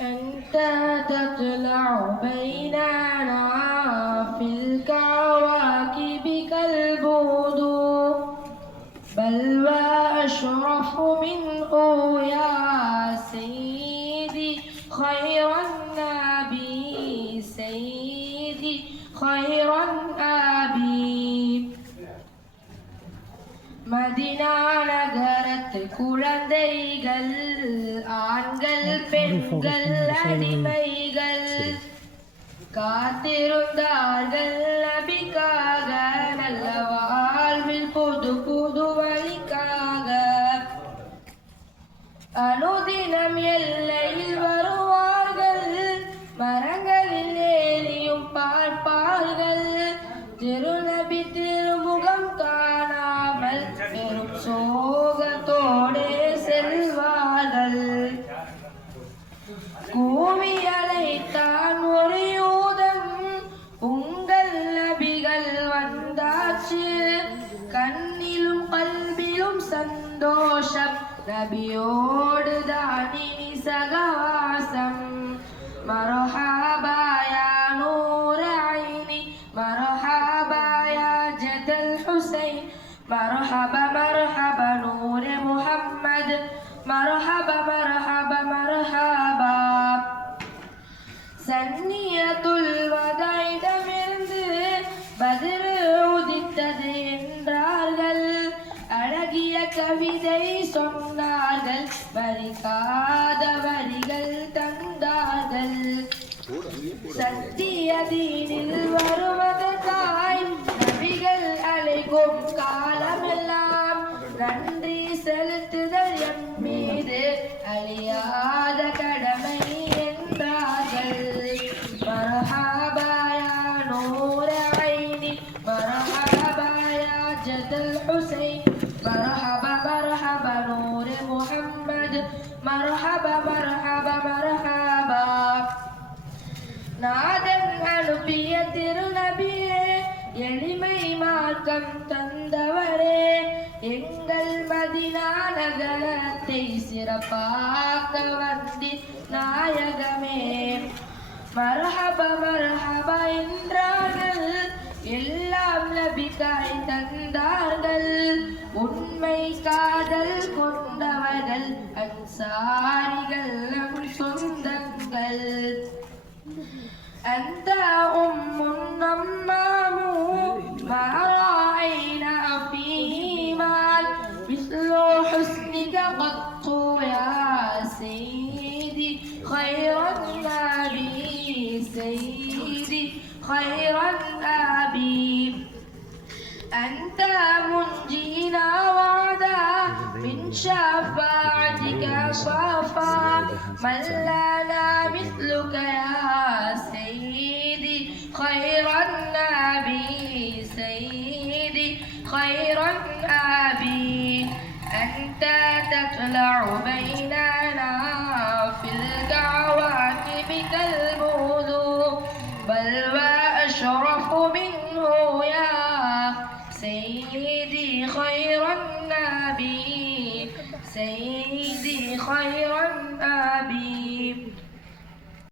أنت تطلع بيننا في الكواكب كالبدر بل وأشرف منه يا سيدي خير النبي سيدي خير النبي Medina நகரத்து குழந்தைகள் ஆண்கள் பெண்கள் அடிமைகள் காத்திருந்தார்கள் நபிக்காக நல்ல வாழ்வில் புது புது வழிக்காக அனுதினம் எல்லையில் வருவார்கள் மரங்களில் ஏறியும் பார்ப்பார்கள் திருநபி திருமுகம் காணாமல் பெரும் சோகத்தோடே செல்வார்கள் கூவி அழைத்தான் ஒரு யூதன் உங்கள் நபிகள் வந்தாச்சு கண்ணிலும் கல்விலும் சந்தோஷம் நபியோடு தானினி சகவாசம் மரஹபா யா நூர ஐனி மரஹபா யா ஜதல் ஹுசைன் மரஹபா மரஹபா நூர முஹம்மத் மரஹபா மரஹபா மரஹபா சன்னியத்துல் வதாயிடமிருந்து பத்ர் உதித்தது என்றார்கள் அழகிய கவிதை சொன்னார்கள் வரிக்காத வரிகள் தந்தார்கள் சத்திய தீனில் வருவதற்காய் நபிகள் அழைக்கும் காலமெல்லாம் நன்றி செலுத்துதல் எம் மீது அழியாத கடமை என்றார்கள் மரஹபா யா நூர ஐனி மரஹபா யா ஜதல் ஹுசைன் மரஹபா மரஹபா நூர முஹம்மத் மரஹபா மரஹபா மரஹபா நாதன் அனுப்பிய திருநபியே எளிமை மார்க்கம் தந்தவரே எங்கள் மதினா நகரத்தை சிறப்பாக்க வந்தின் நாயகமே மரஹப மரஹப என்றார்கள் எல்லாம் நபிக்காய் தந்தார்கள் உண்மை காதல் கொண்டவர்கள் அன்சாரிகள் நம் சொந்தங்கள் أنت أم أمام ما رأينا فيه مال مثل حسنك قط يا سيدي خير النبي سيدي خير النبي أنت منجينا وعدا من شفاعتك صفا من لنا مثلك يا سيدي خير النبي سيدي خير النبي أنت تطلع بيننا في الكواكب كالبدر بل وأشرف منه يا سيدي خير النبي سيدي خير